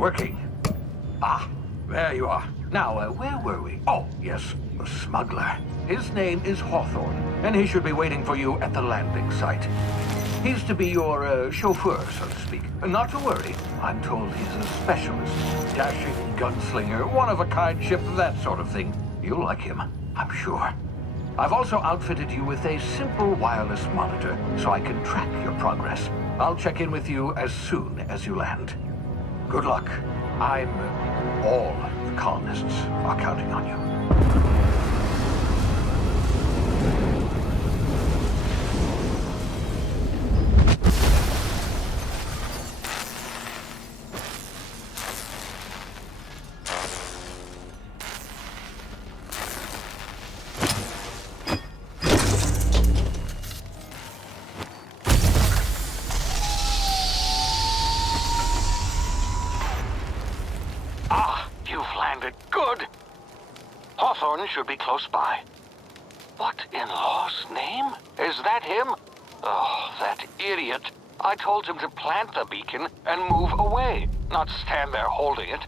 Working. Ah, there you are. Now, where were we? Oh, yes, the smuggler. His name is Hawthorne, and he should be waiting for you at the landing site. He's to be your chauffeur, so to speak. Not to worry. I'm told he's a specialist. Dashing gunslinger, one-of-a-kind ship, that sort of thing. You'll like him, I'm sure. I've also outfitted you with a simple wireless monitor, so I can track your progress. I'll check in with you as soon as you land. Good luck. All the colonists are counting on you. Should be close by. What in law's name? Is that him? Oh, that idiot. I told him to plant the beacon and move away, not stand there holding it.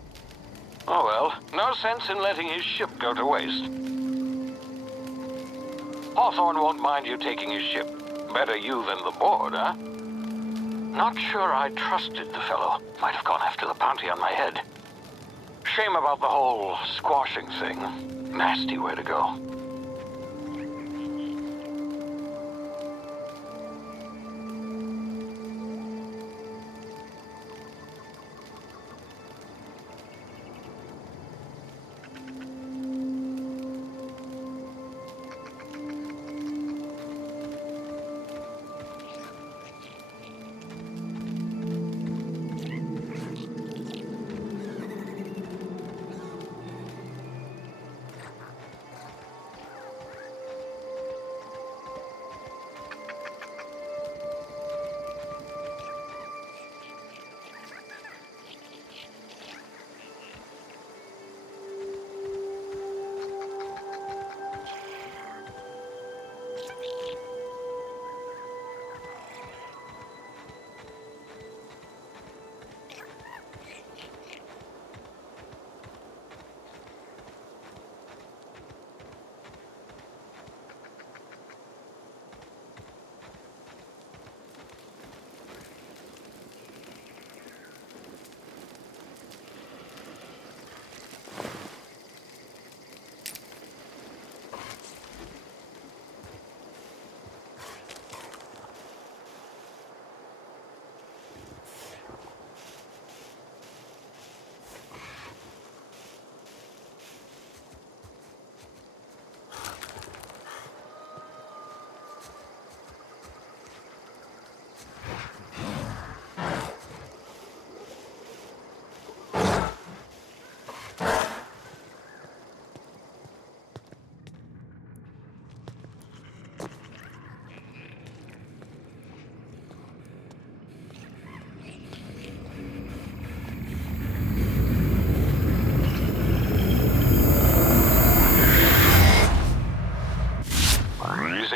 Oh well, no sense in letting his ship go to waste. Hawthorne won't mind you taking his ship. Better you than the board, huh? Not sure I trusted the fellow. Might have gone after the bounty on my head. Shame about the whole squashing thing. Nasty way to go.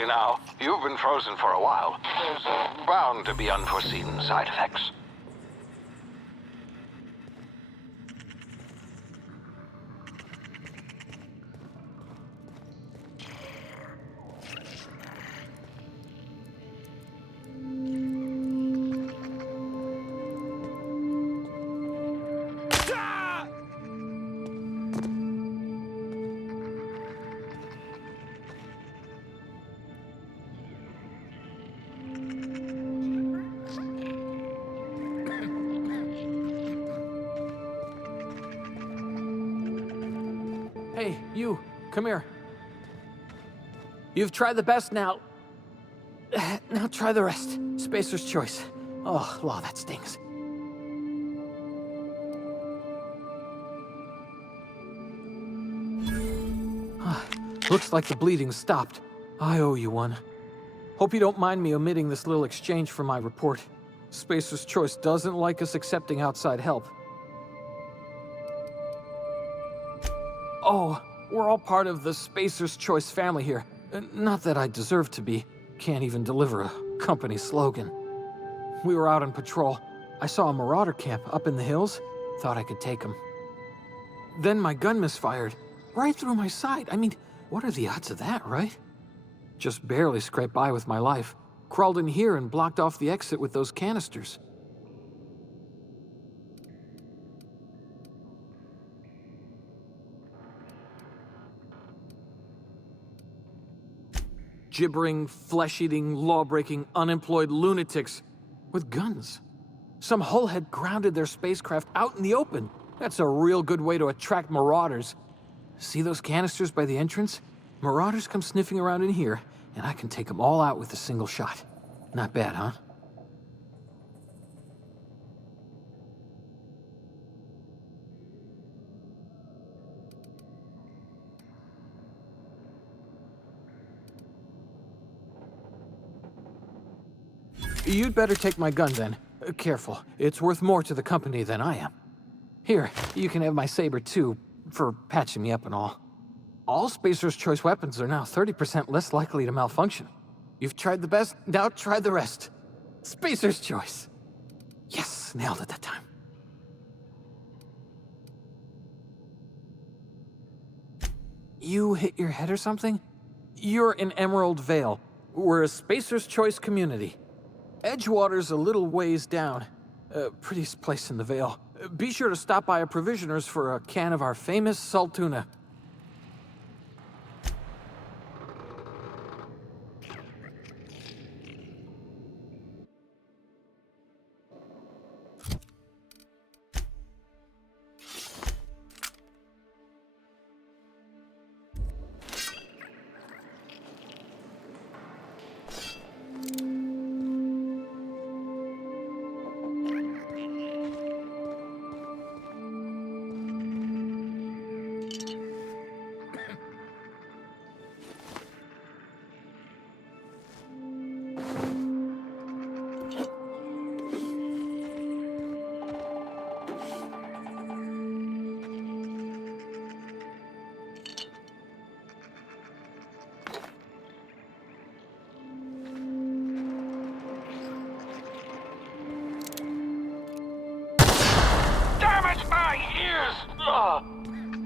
Now, you've been frozen for a while. There's bound to be unforeseen side effects. Hey, you, come here. You've tried the best now. Now try the rest. Spacer's choice. Oh, law, that stings. Looks like the bleeding's stopped. I owe you one. Hope you don't mind me omitting this little exchange from my report. Spacer's choice doesn't like us accepting outside help. Oh, we're all part of the Spacer's Choice family here. Not that I deserve to be. Can't even deliver a company slogan. We were out on patrol. I saw a marauder camp up in the hills. Thought I could take him. Then my gun misfired, right through my side. I mean, what are the odds of that, right? Just barely scraped by with my life. Crawled in here and blocked off the exit with those canisters. Gibbering, flesh-eating, law-breaking, unemployed lunatics with guns. Some hull had grounded their spacecraft out in the open. That's a real good way to attract marauders. See those canisters by the entrance? Marauders come sniffing around in here, and I can take them all out with a single shot. Not bad, huh? You'd better take my gun then. Careful, it's worth more to the company than I am. Here, you can have my saber too, for patching me up and all. All Spacer's Choice weapons are now 30% less likely to malfunction. You've tried the best, now try the rest. Spacer's Choice. Yes, nailed it that time. You hit your head or something? You're in Emerald Vale. We're a Spacer's Choice community. Edgewater's a little ways down. Prettiest place in the Vale. Be sure to stop by a provisioner's for a can of our famous salt tuna.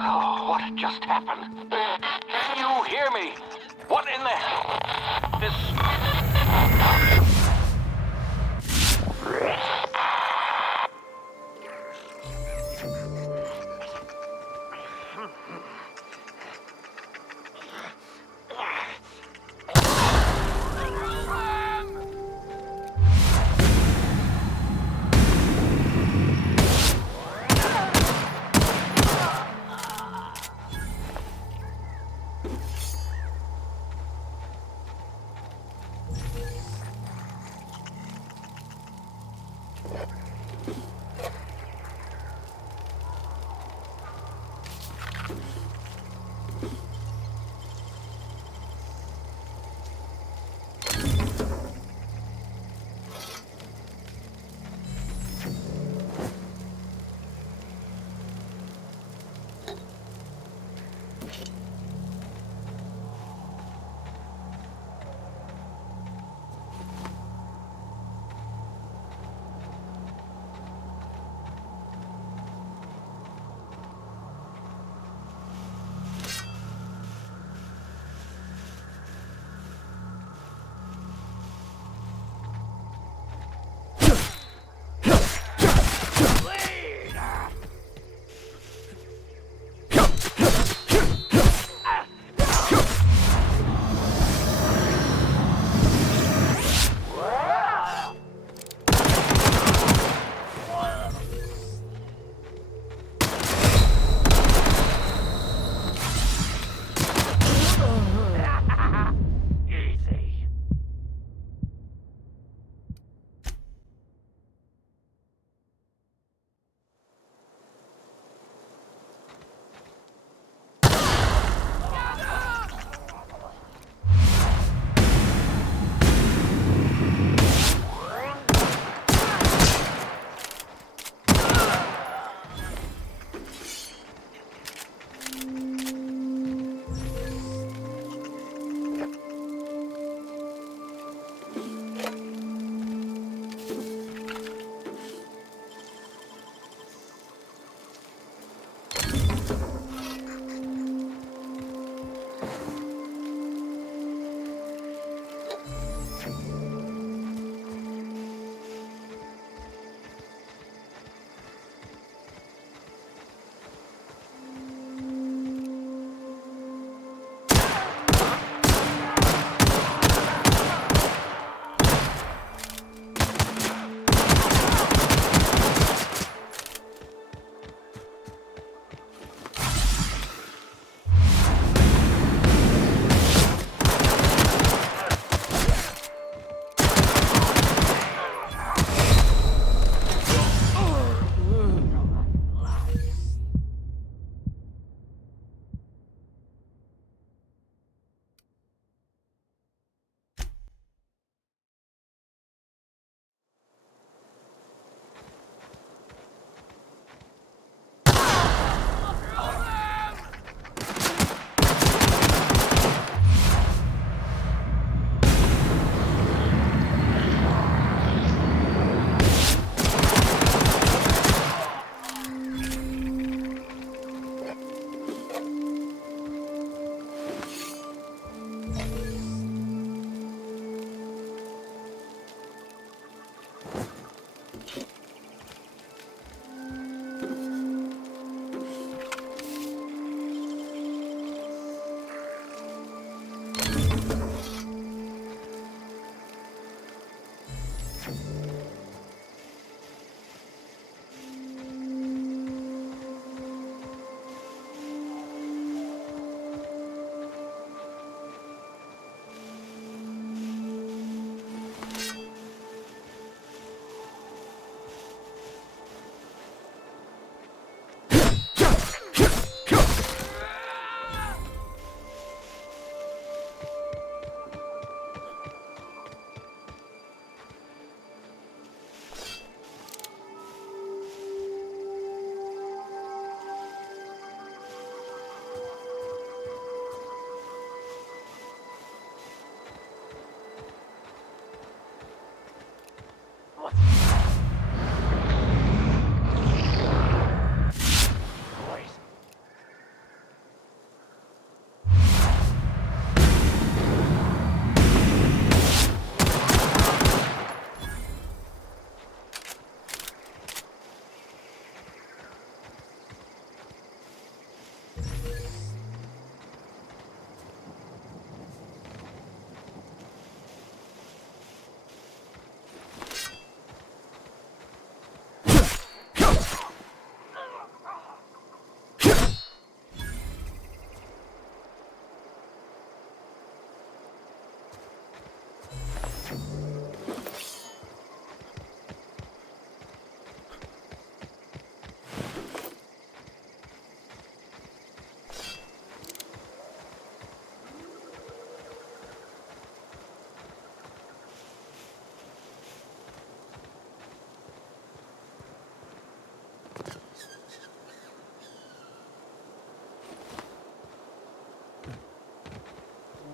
Oh, what just happened? Can you hear me? What in the hell? This...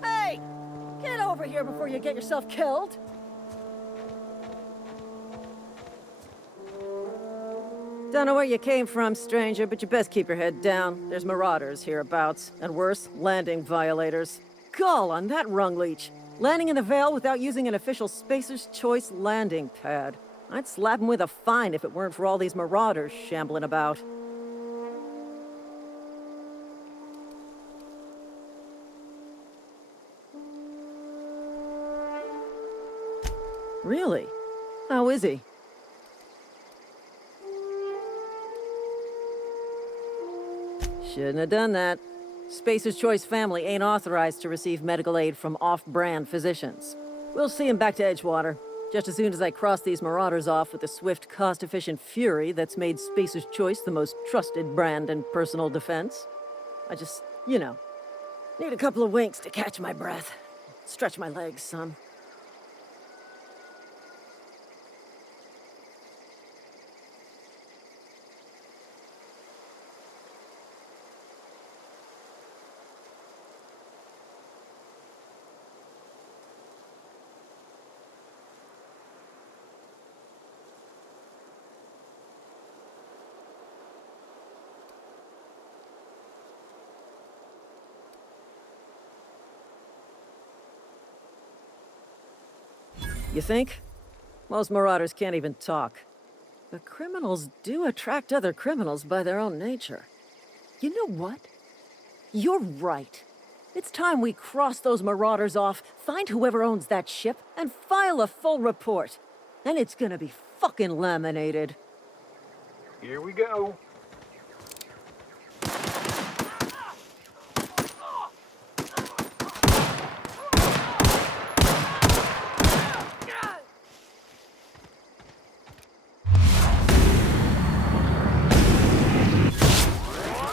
Hey! Get over here before you get yourself killed! Don't know where you came from, stranger, but you best keep your head down. There's marauders hereabouts, and worse, landing violators. Gall on that rung leech! Landing in the Vale without using an official Spacer's Choice landing pad. I'd slap him with a fine if it weren't for all these marauders shambling about. Really? How is he? Shouldn't have done that. Spacer's Choice family ain't authorized to receive medical aid from off-brand physicians. We'll see him back to Edgewater, just as soon as I cross these marauders off with the swift, cost-efficient fury that's made Spacer's Choice the most trusted brand in personal defense. I just, you know, need a couple of winks to catch my breath. Stretch my legs, son. You think? Most marauders can't even talk. But criminals do attract other criminals by their own nature. You know what? You're right. It's time we cross those marauders off, find whoever owns that ship, and file a full report. And it's gonna be fucking laminated. Here we go.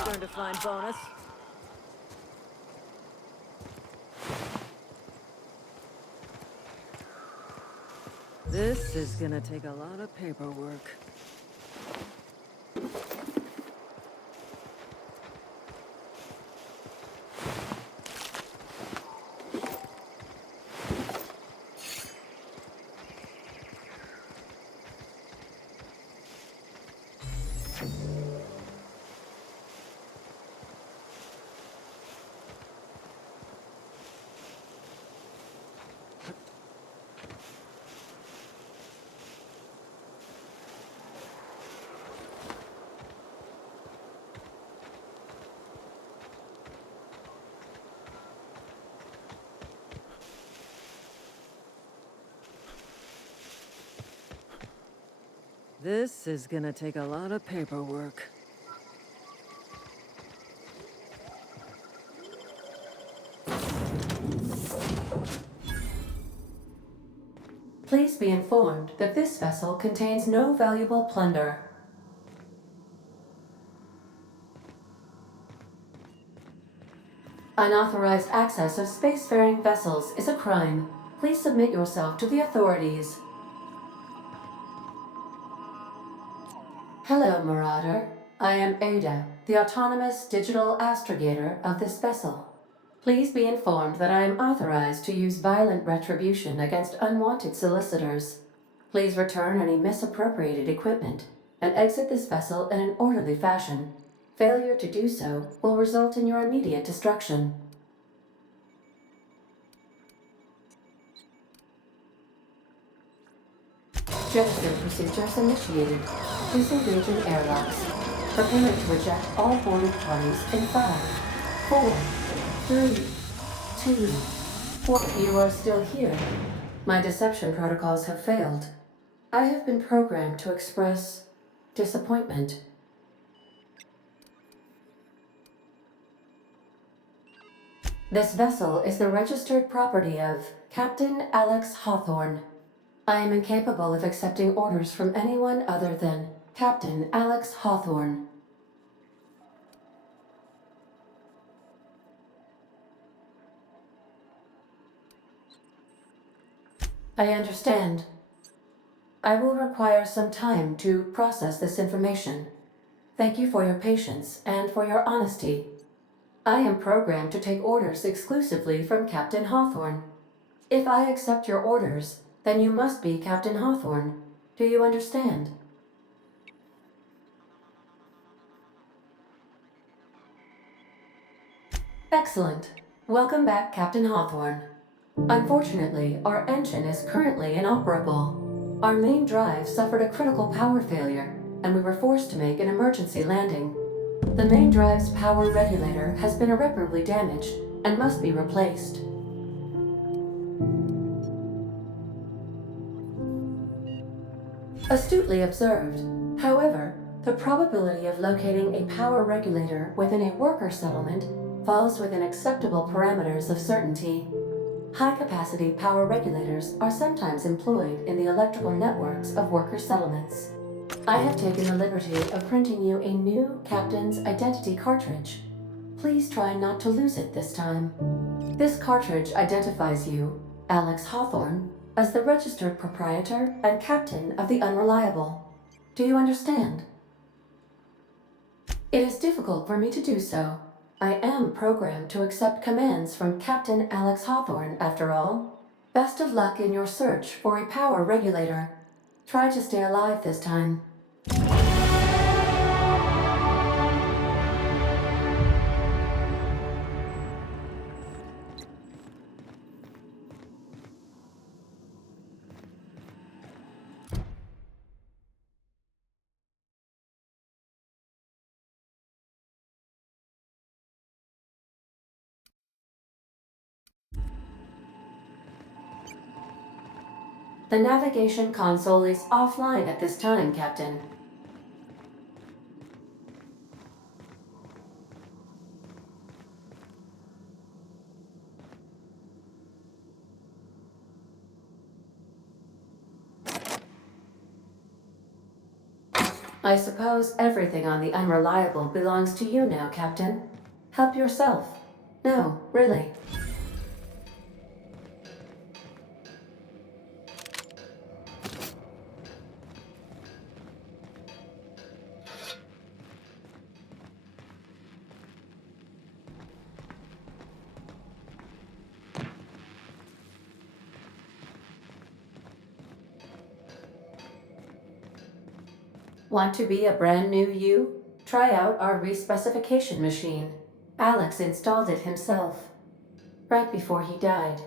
Turn to find bonus. This is gonna take a lot of paperwork. This is gonna take a lot of paperwork. Please be informed that this vessel contains no valuable plunder. Unauthorized access of spacefaring vessels is a crime. Please submit yourself to the authorities. Hello, Marauder. I am Ada, the autonomous digital astrogator of this vessel. Please be informed that I am authorized to use violent retribution against unwanted solicitors. Please return any misappropriated equipment and exit this vessel in an orderly fashion. Failure to do so will result in your immediate destruction. Jettison procedures initiated. Please engage in airlocks. Prepare to eject all boarded parties in 5, 4, 3, 2, 1. You are still here. My deception protocols have failed. I have been programmed to express disappointment. This vessel is the registered property of Captain Alex Hawthorne. I am incapable of accepting orders from anyone other than Captain Alex Hawthorne. I understand. I will require some time to process this information. Thank you for your patience and for your honesty. I am programmed to take orders exclusively from Captain Hawthorne. If I accept your orders, then you must be Captain Hawthorne. Do you understand? Excellent. Welcome back, Captain Hawthorne. Unfortunately, our engine is currently inoperable. Our main drive suffered a critical power failure, and we were forced to make an emergency landing. The main drive's power regulator has been irreparably damaged and must be replaced. Astutely observed. However, the probability of locating a power regulator within a worker settlement falls within acceptable parameters of certainty. High-capacity power regulators are sometimes employed in the electrical networks of worker settlements. I have taken the liberty of printing you a new Captain's Identity cartridge. Please try not to lose it this time. This cartridge identifies you, Alex Hawthorne, as the registered proprietor and captain of the Unreliable. Do you understand? It is difficult for me to do so. I am programmed to accept commands from Captain Alex Hawthorne, after all. Best of luck in your search for a power regulator. Try to stay alive this time. The navigation console is offline at this time, Captain. I suppose everything on the Unreliable belongs to you now, Captain. Help yourself. No, really. Want to be a brand new you? Try out our respecification machine. Alex installed it himself, right before he died.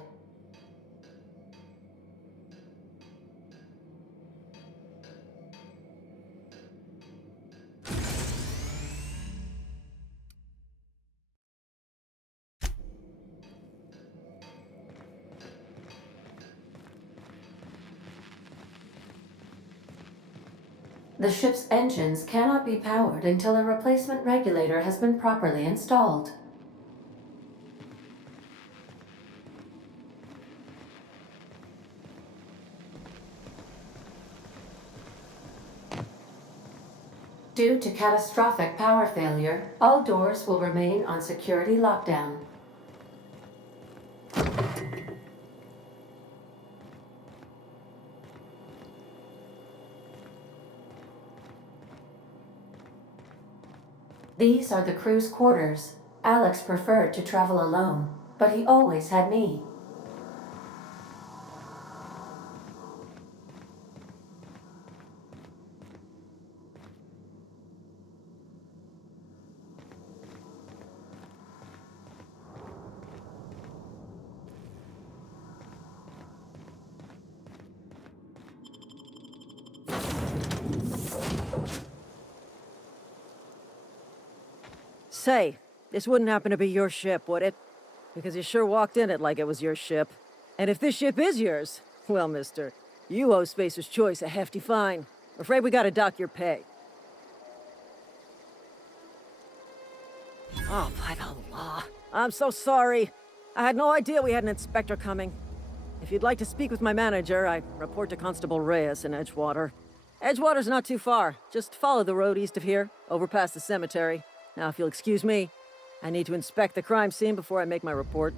The ship's engines cannot be powered until a replacement regulator has been properly installed. Due to catastrophic power failure, all doors will remain on security lockdown. These are the crew's quarters. Alex preferred to travel alone, but he always had me. Say, this wouldn't happen to be your ship, would it? Because you sure walked in it like it was your ship. And if this ship is yours, well, mister, you owe Spacer's Choice a hefty fine. I'm afraid we gotta dock your pay. Oh, by the law. I'm so sorry. I had no idea we had an inspector coming. If you'd like to speak with my manager, I report to Constable Reyes in Edgewater. Edgewater's not too far. Just follow the road east of here, over past the cemetery. Now, if you'll excuse me, I need to inspect the crime scene before I make my report.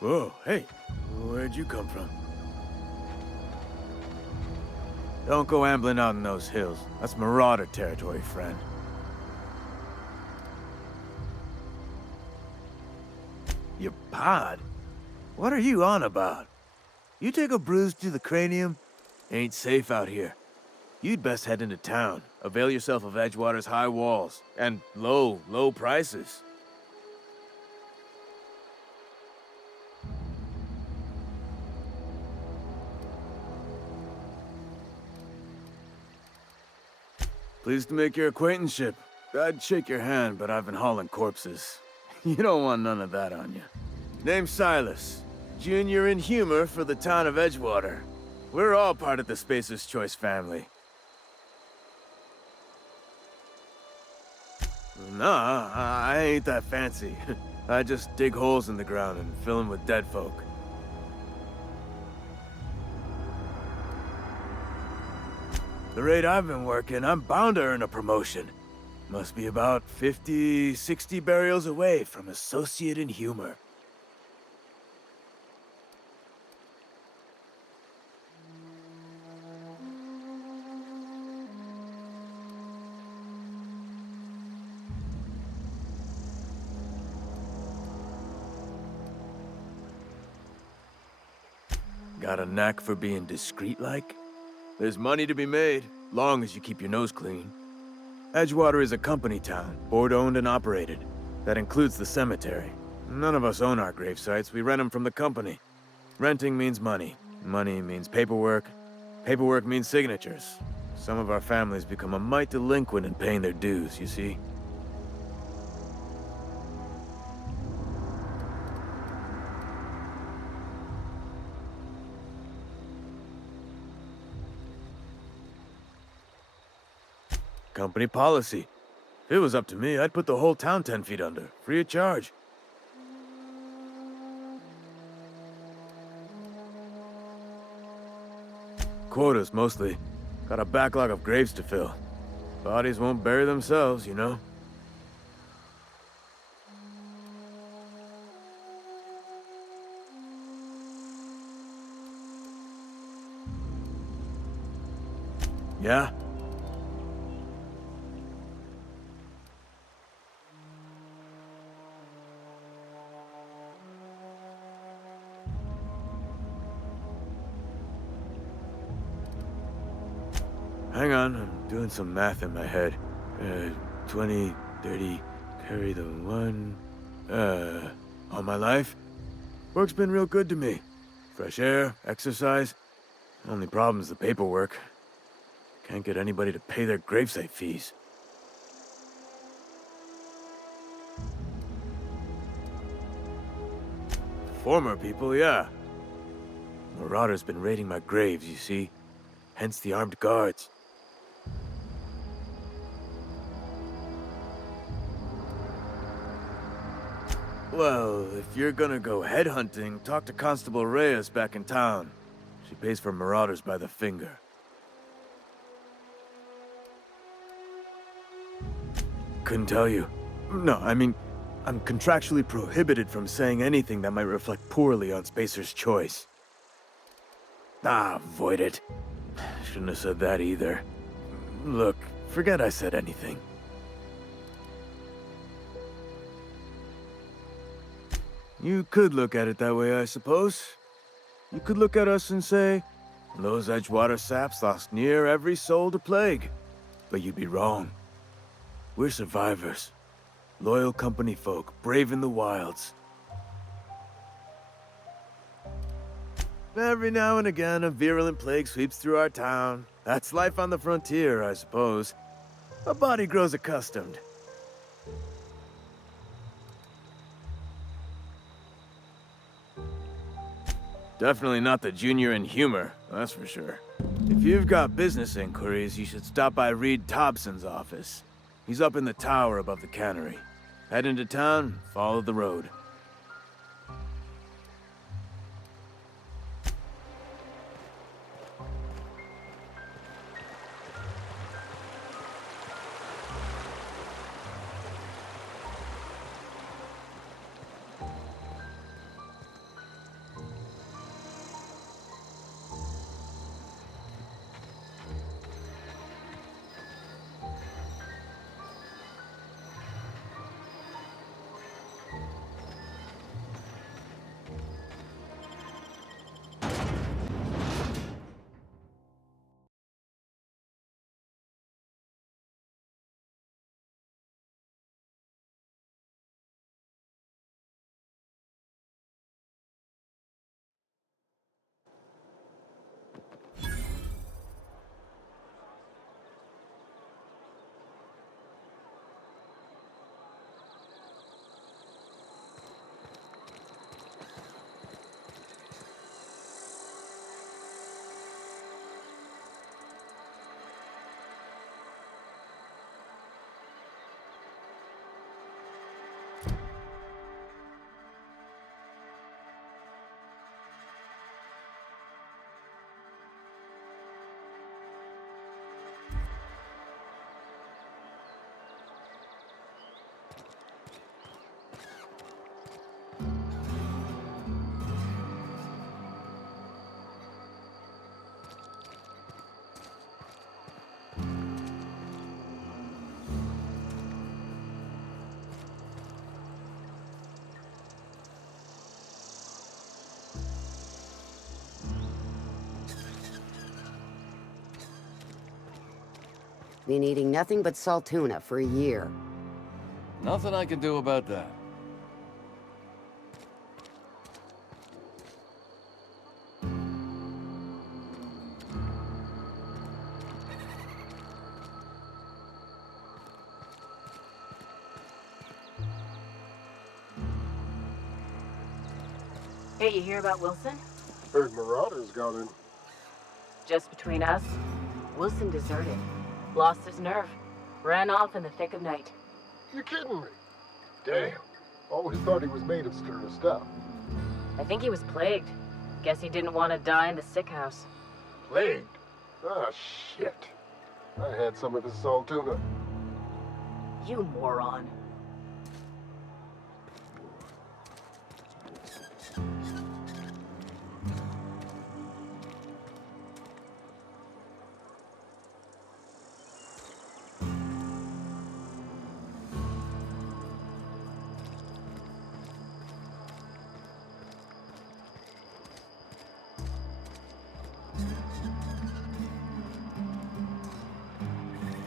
Whoa, hey, where'd you come from? Don't go ambling out in those hills. That's marauder territory, friend. Your pod? What are you on about? You take a bruise to the cranium? Ain't safe out here. You'd best head into town. Avail yourself of Edgewater's high walls. And low prices. Pleased to make your acquaintanceship. I'd shake your hand, but I've been hauling corpses. You don't want none of that on you. Name's Silas. Junior in humor for the town of Edgewater. We're all part of the Spacer's Choice family. Nah, I ain't that fancy. I just dig holes in the ground and fill them with dead folk. The rate I've been working, I'm bound to earn a promotion. Must be about 50, 60 burials away from associate in humor. Got a knack for being discreet-like? There's money to be made, long as you keep your nose clean. Edgewater is a company town, board-owned and operated. That includes the cemetery. None of us own our grave sites, we rent them from the company. Renting means money. Money means paperwork. Paperwork means signatures. Some of our families become a mite delinquent in paying their dues, you see? Company policy. If it was up to me, I'd put the whole town 10 feet under, free of charge. Quotas, mostly. Got a backlog of graves to fill. Bodies won't bury themselves, you know? Yeah? Hang on, I'm doing some math in my head. 20, 30, carry the one... all my life? Work's been real good to me. Fresh air, exercise. Only problem's the paperwork. Can't get anybody to pay their gravesite fees. Former people, yeah. Marauder's been raiding my graves, you see. Hence the armed guards. Well, if you're gonna go headhunting, talk to Constable Reyes back in town. She pays for marauders by the finger. Couldn't tell you. No, I mean, I'm contractually prohibited from saying anything that might reflect poorly on Spacer's Choice. Ah, avoid it. Shouldn't have said that either. Look, forget I said anything. You could look at it that way, I suppose. You could look at us and say, those Edgewater saps lost near every soul to plague. But you'd be wrong. We're survivors. Loyal company folk, brave in the wilds. Every now and again, a virulent plague sweeps through our town. That's life on the frontier, I suppose. A body grows accustomed. Definitely not the junior in humor, that's for sure. If you've got business inquiries, you should stop by Reed Thompson's office. He's up in the tower above the cannery. Head into town, follow the road. Been eating nothing but salt tuna for a year. Nothing I can do about that. Hey, you hear about Wilson? Heard Marauders got in. Just between us, Wilson deserted. Lost his nerve. Ran off in the thick of night. You kidding me? Damn. Always thought he was made of sterner stuff. I think he was plagued. Guess he didn't want to die in the sick house. Plagued? Ah, shit. I had some of his salt tuna. You moron.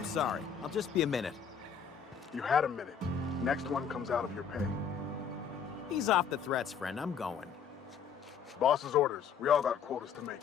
Sorry, I'll just be a minute. You had a minute. Next one comes out of your pay. Ease off the threats, friend. I'm going. Boss's orders. We all got quotas to make.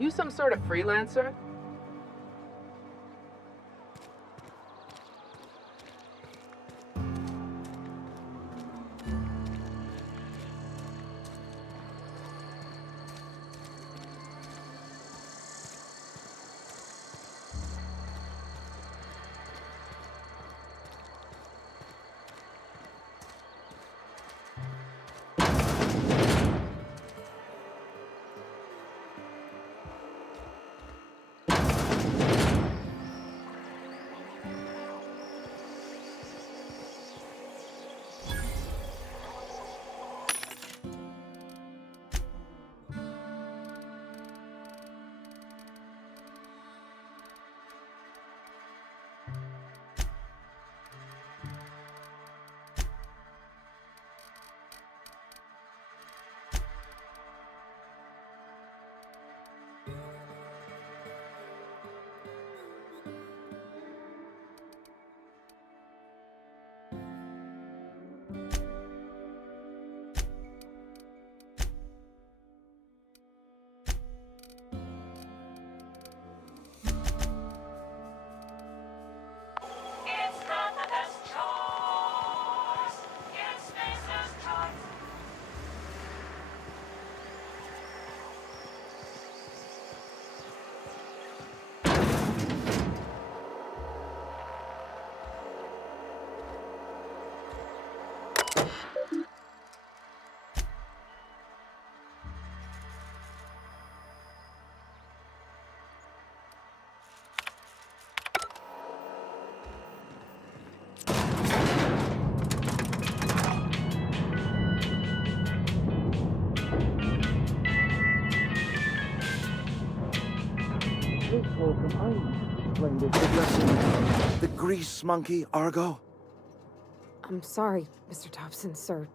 You some sort of freelancer? The grease monkey, Argo? I'm sorry, Mr. Thompson, sir.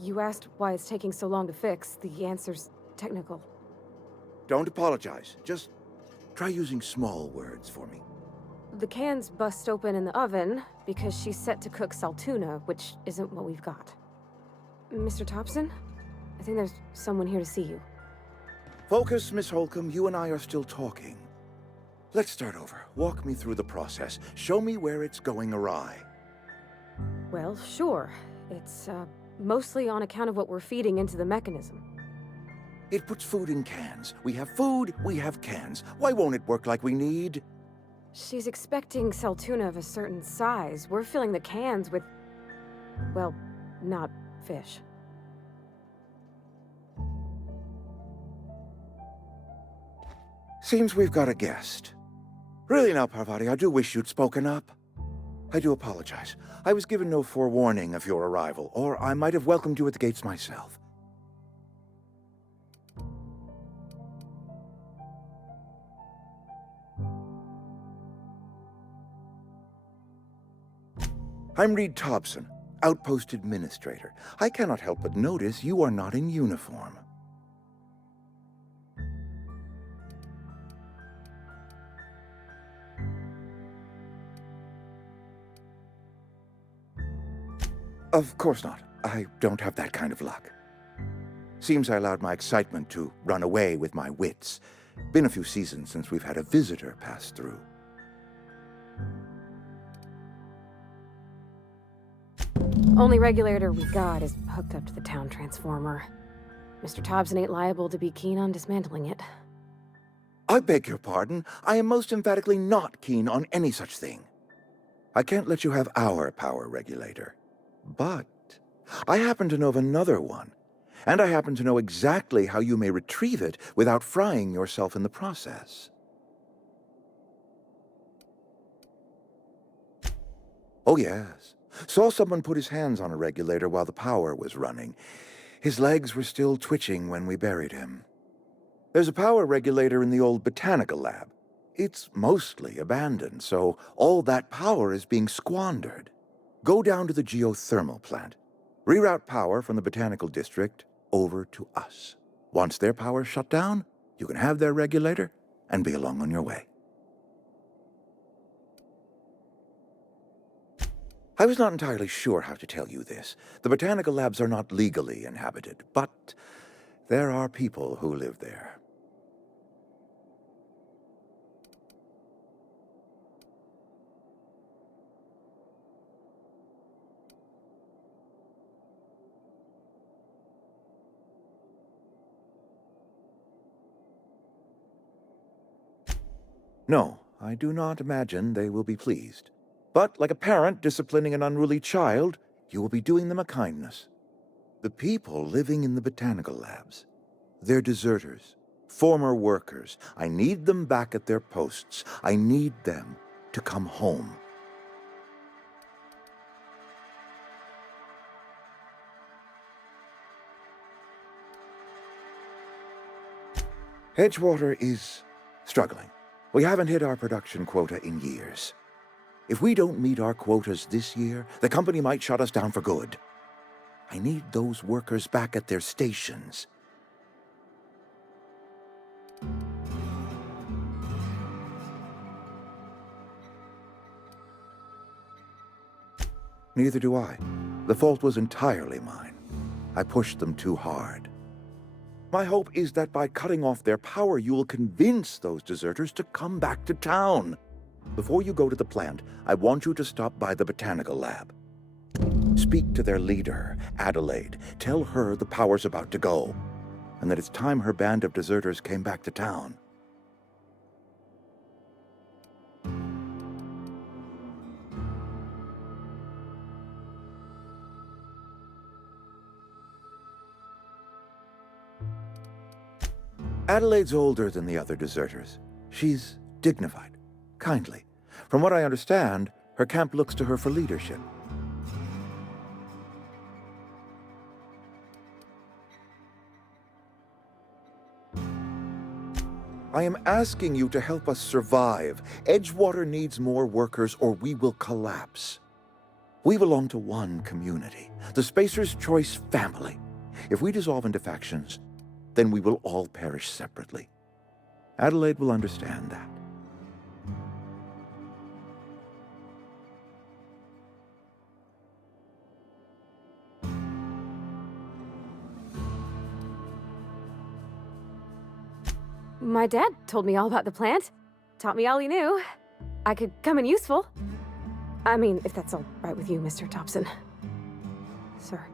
You asked why it's taking so long to fix. The answer's technical. Don't apologize. Just try using small words for me. The can's bust open in the oven because she's set to cook saltuna, which isn't what we've got. Mr. Thompson? I think there's someone here to see you. Focus, Miss Holcomb. You and I are still talking. Let's start over. Walk me through the process. Show me where it's going awry. Well, sure. It's, mostly on account of what we're feeding into the mechanism. It puts food in cans. We have food, we have cans. Why won't it work like we need? She's expecting saltuna of a certain size. We're filling the cans with, well, not fish. Seems we've got a guest. Really now, Parvati, I do wish you'd spoken up. I do apologize. I was given no forewarning of your arrival, or I might have welcomed you at the gates myself. I'm Reed Thompson, Outpost Administrator. I cannot help but notice you are not in uniform. Of course not. I don't have that kind of luck. Seems I allowed my excitement to run away with my wits. Been a few seasons since we've had a visitor pass through. Only regulator we got is hooked up to the town transformer. Mr. Thompson ain't liable to be keen on dismantling it. I beg your pardon. I am most emphatically not keen on any such thing. I can't let you have our power regulator. But I happen to know of another one, and I happen to know exactly how you may retrieve it without frying yourself in the process. Oh, yes. Saw someone put his hands on a regulator while the power was running. His legs were still twitching when we buried him. There's a power regulator in the old botanical lab. It's mostly abandoned, so all that power is being squandered. Go down to the geothermal plant. Reroute power from the botanical district over to us. Once their power's shut down, you can have their regulator and be along on your way. I was not entirely sure how to tell you this. The botanical labs are not legally inhabited, but there are people who live there. No, I do not imagine they will be pleased. But like a parent disciplining an unruly child, you will be doing them a kindness. The people living in the botanical labs, they're deserters, former workers. I need them back at their posts. I need them to come home. Edgewater is struggling. We haven't hit our production quota in years. If we don't meet our quotas this year, the company might shut us down for good. I need those workers back at their stations. Neither do I. The fault was entirely mine. I pushed them too hard. My hope is that by cutting off their power, you will convince those deserters to come back to town. Before you go to the plant, I want you to stop by the botanical lab. Speak to their leader, Adelaide. Tell her the power's about to go, and that it's time her band of deserters came back to town. Adelaide's older than the other deserters. She's dignified, kindly. From what I understand, her camp looks to her for leadership. I am asking you to help us survive. Edgewater needs more workers or we will collapse. We belong to one community, the Spacer's Choice family. If we dissolve into factions, then we will all perish separately. Adelaide will understand that. My dad told me all about the plant. Taught me all he knew. I could come in useful. I mean, if that's all right with you, Mr. Thompson. Sir.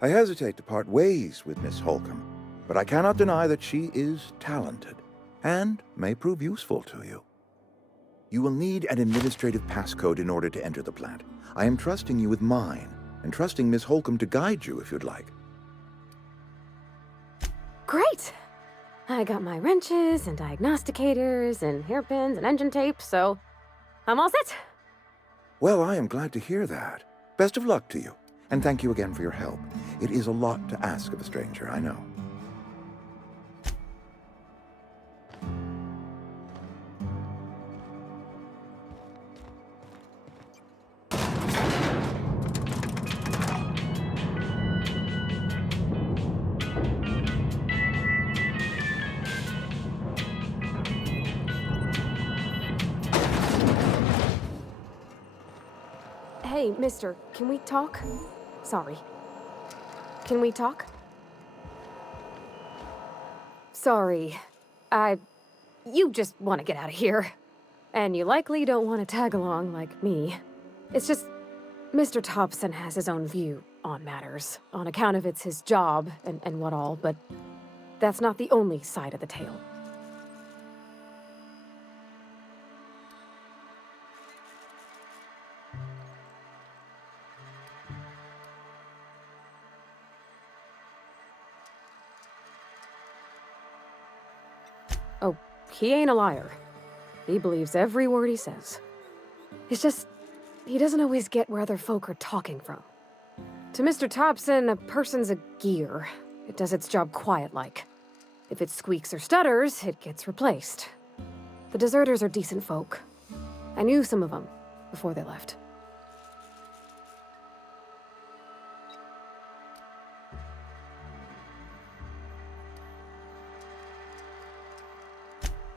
I hesitate to part ways with Miss Holcomb, but I cannot deny that she is talented and may prove useful to you. You will need an administrative passcode in order to enter the plant. I am trusting you with mine, and trusting Miss Holcomb to guide you if you'd like. Great! I got my wrenches and diagnosticators and hairpins and engine tape, so I'm all set. Well, I am glad to hear that. Best of luck to you, and thank you again for your help. It is a lot to ask of a stranger, I know. Hey, mister, can we talk? Sorry. Can we talk? Sorry. You just want to get out of here. And you likely don't want to tag along like me. It's just, Mr. Thompson has his own view on matters, on account of it's his job and what all, but that's not the only side of the tale. Oh, he ain't a liar. He believes every word he says. It's just, he doesn't always get where other folk are talking from. To Mr. Thompson, a person's a gear. It does its job quiet-like. If it squeaks or stutters, it gets replaced. The deserters are decent folk. I knew some of them before they left.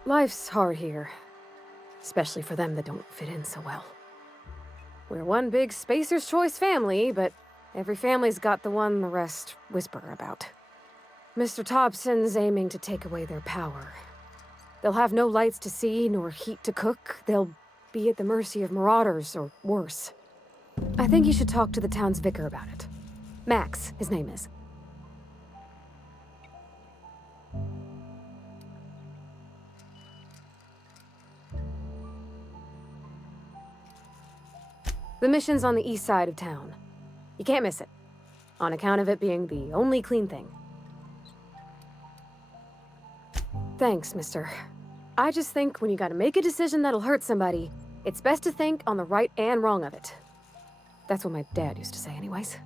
Life's hard here, especially for them that don't fit in so well. We're one big Spacer's Choice family, but every family's got the one the rest whisper about. Mr. Thompson's aiming to take away their power. They'll have no lights to see, nor heat to cook. They'll be at the mercy of marauders, or worse. I think you should talk to the town's vicar about it. Max, his name is. The mission's on the east side of town. You can't miss it, on account of it being the only clean thing. Thanks, mister. I just think when you gotta make a decision that'll hurt somebody, it's best to think on the right and wrong of it. That's what my dad used to say anyways.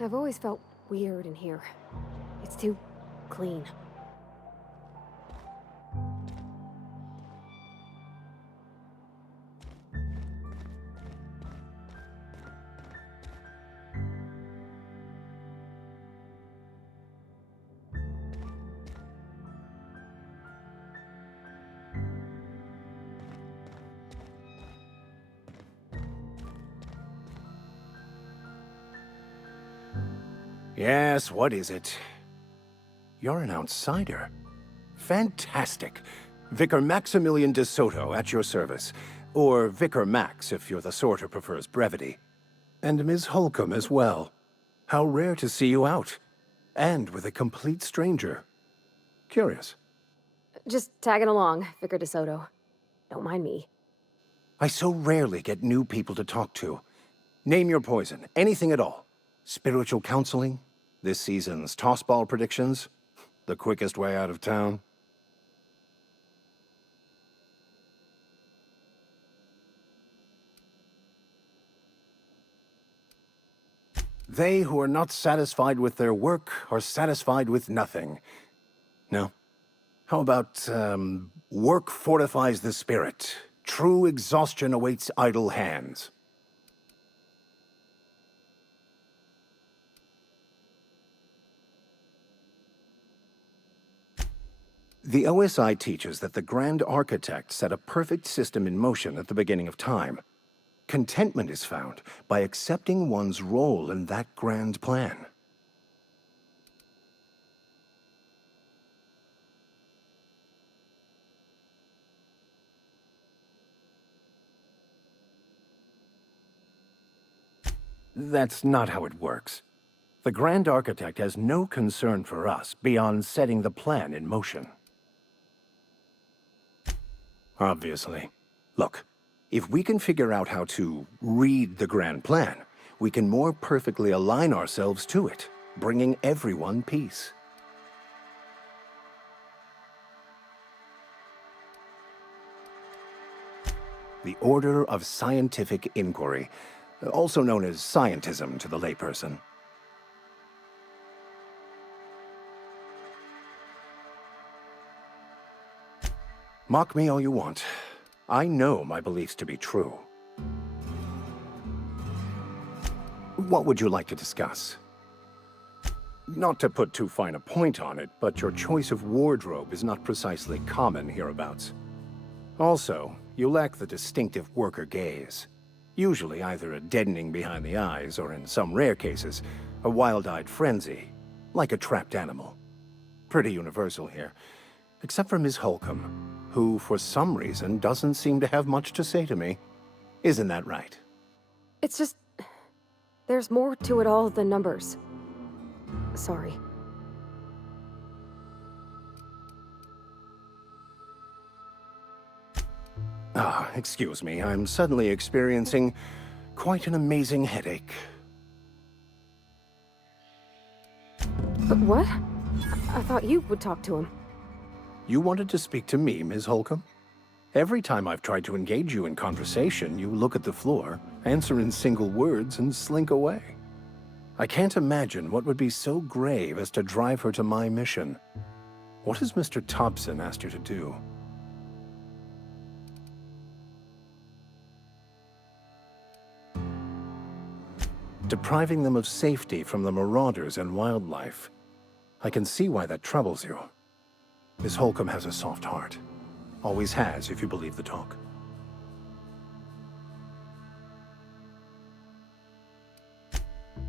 I've always felt weird in here. It's too clean. Yes, what is it? You're an outsider. Fantastic. Vicar Maximilian de Soto at your service. Or Vicar Max, if you're the sort who prefers brevity. And Ms. Holcomb as well. How rare to see you out. And with a complete stranger. Curious. Just tagging along, Vicar de Soto. Don't mind me. I so rarely get new people to talk to. Name your poison, anything at all. Spiritual counseling? This season's tossball predictions? The quickest way out of town? They who are not satisfied with their work are satisfied with nothing. No? How about, work fortifies the spirit. True exhaustion awaits idle hands. The OSI teaches that the Grand Architect set a perfect system in motion at the beginning of time. Contentment is found by accepting one's role in that grand plan. That's not how it works. The Grand Architect has no concern for us beyond setting the plan in motion. Obviously. Look, if we can figure out how to read the grand plan, we can more perfectly align ourselves to it, bringing everyone peace. The Order of Scientific Inquiry, also known as scientism to the layperson. Mock me all you want. I know my beliefs to be true. What would you like to discuss? Not to put too fine a point on it, but your choice of wardrobe is not precisely common hereabouts. Also, you lack the distinctive worker gaze. Usually either a deadening behind the eyes, or in some rare cases, a wild-eyed frenzy, like a trapped animal. Pretty universal here, except for Ms. Holcomb, who, for some reason, doesn't seem to have much to say to me. Isn't that right? It's just... there's more to it all than numbers. Sorry. Excuse me, I'm suddenly experiencing quite an amazing headache. But what? I thought you would talk to him. You wanted to speak to me, Ms. Holcomb? Every time I've tried to engage you in conversation, you look at the floor, answer in single words, and slink away. I can't imagine what would be so grave as to drive her to my mission. What has Mr. Thompson asked you to do? Depriving them of safety from the marauders and wildlife. I can see why that troubles you. Miss Holcomb has a soft heart. Always has, if you believe the talk.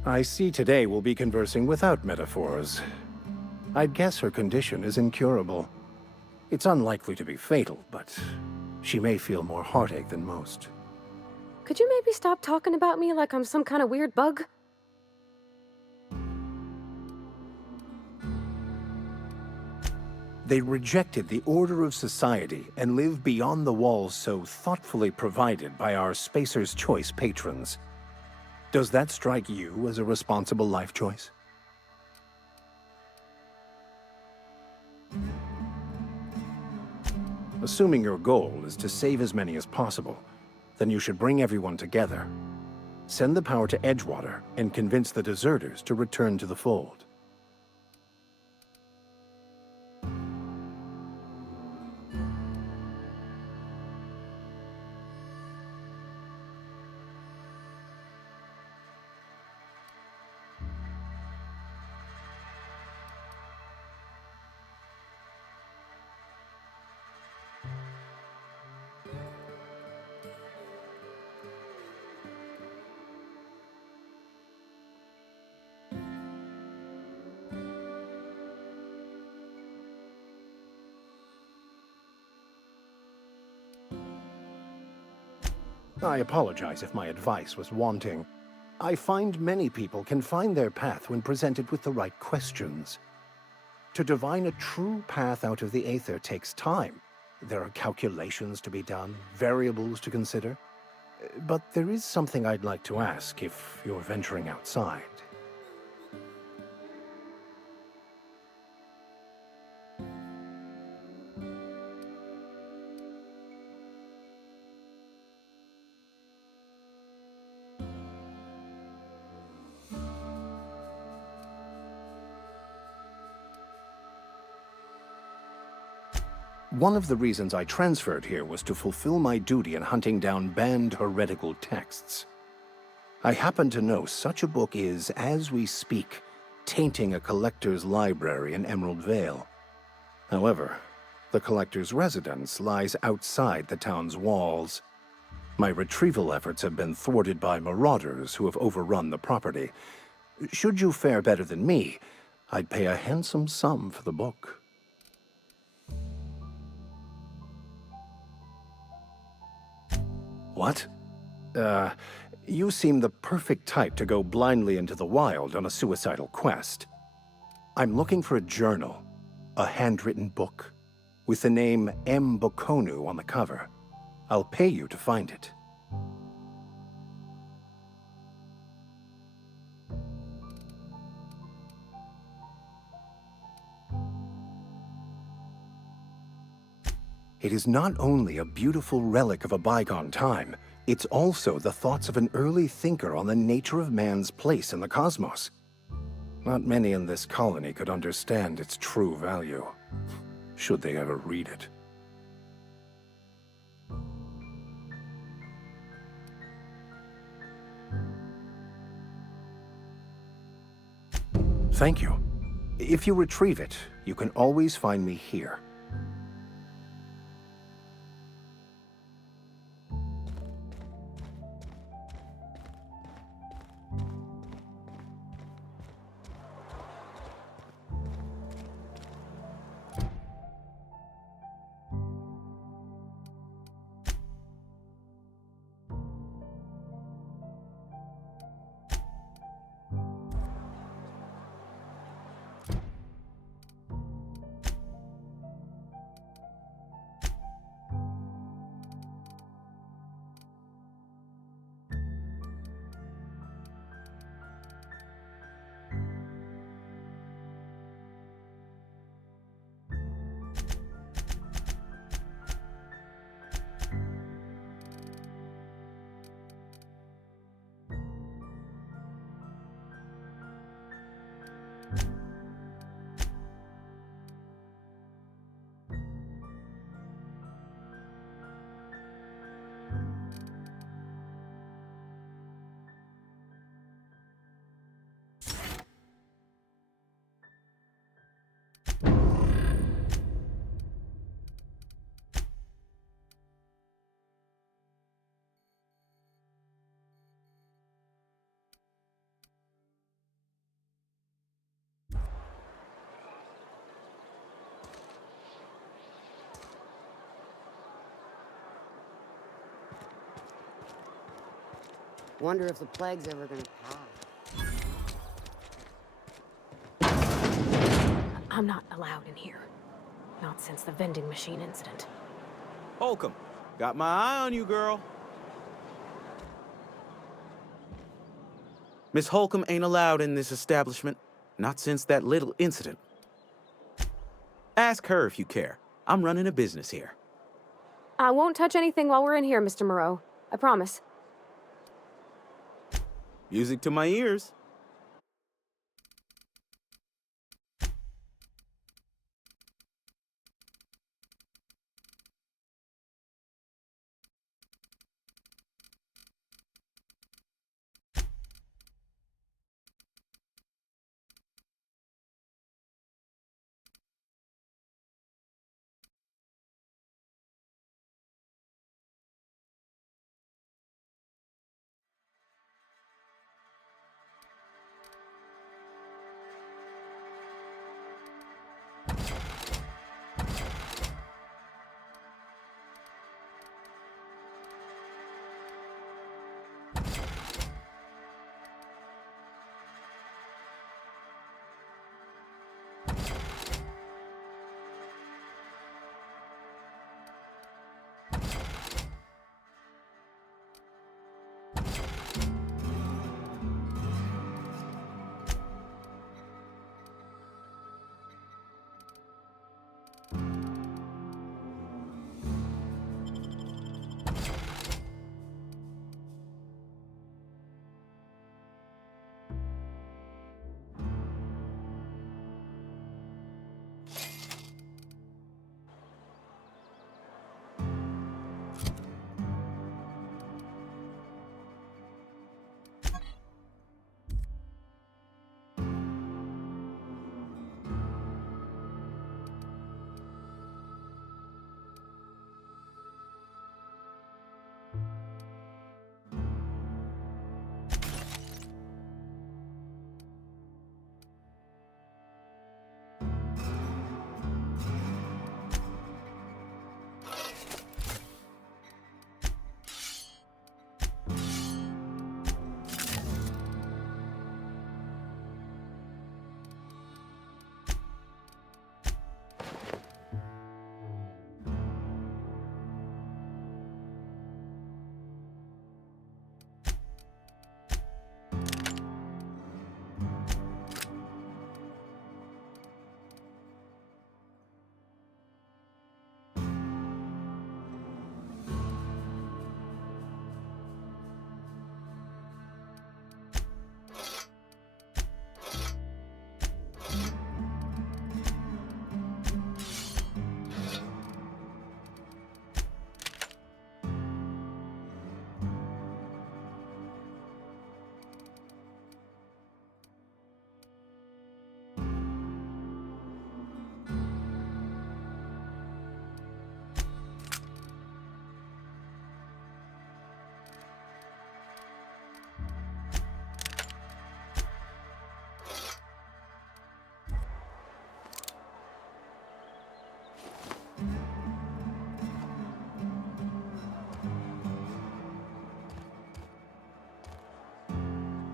I see today we'll be conversing without metaphors. I'd guess her condition is incurable. It's unlikely to be fatal, but she may feel more heartache than most. Could you maybe stop talking about me like I'm some kind of weird bug? They rejected the order of society and live beyond the walls so thoughtfully provided by our Spacer's Choice patrons. Does that strike you as a responsible life choice? Assuming your goal is to save as many as possible, then you should bring everyone together. Send the power to Edgewater and convince the deserters to return to the fold. I apologize if my advice was wanting. I find many people can find their path when presented with the right questions. To divine a true path out of the aether takes time. There are calculations to be done, variables to consider. But there is something I'd like to ask if you're venturing outside. One of the reasons I transferred here was to fulfill my duty in hunting down banned heretical texts. I happen to know such a book is, as we speak, tainting a collector's library in Emerald Vale. However, The collector's residence lies outside the town's walls. My retrieval efforts have been thwarted by marauders who have overrun the property. Should you fare better than me, I'd pay a handsome sum for the book. What? You seem the perfect type to go blindly into the wild on a suicidal quest. I'm looking for a journal, a handwritten book, with the name M. Bokonu on the cover. I'll pay you to find it. It is not only a beautiful relic of a bygone time, it's also the thoughts of an early thinker on the nature of man's place in the cosmos. Not many in this colony could understand its true value, should they ever read it. Thank you. If you retrieve it, you can always find me here. Wonder if the plague's ever gonna pass. I'm not allowed in here. Not since the vending machine incident. Holcomb, got my eye on you, girl. Miss Holcomb ain't allowed in this establishment. Not since that little incident. Ask her if you care. I'm running a business here. I won't touch anything while we're in here, Mr. Moreau. I promise. Music to my ears.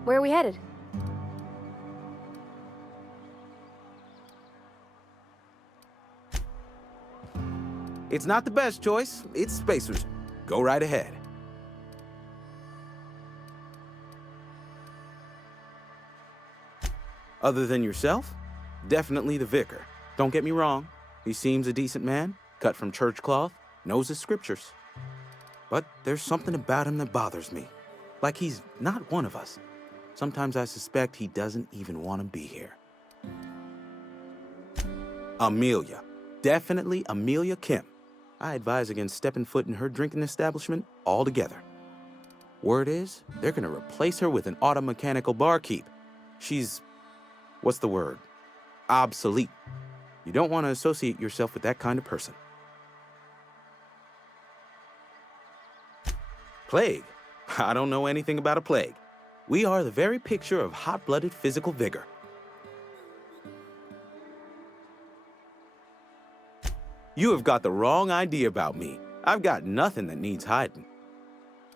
Where are we headed? It's not the best choice. It's Spacers. Go right ahead. Other than yourself? Definitely the vicar. Don't get me wrong. He seems a decent man, cut from church cloth, knows his scriptures. But there's something about him that bothers me. Like he's not one of us. Sometimes I suspect he doesn't even want to be here. Amelia. Definitely Amelia Kim. I advise against stepping foot in her drinking establishment altogether. Word is, they're gonna replace her with an auto-mechanical barkeep. She's, what's the word? Obsolete. You don't want to associate yourself with that kind of person. Plague? I don't know anything about a plague. We are the very picture of hot-blooded physical vigor. You have got the wrong idea about me. I've got nothing that needs hiding.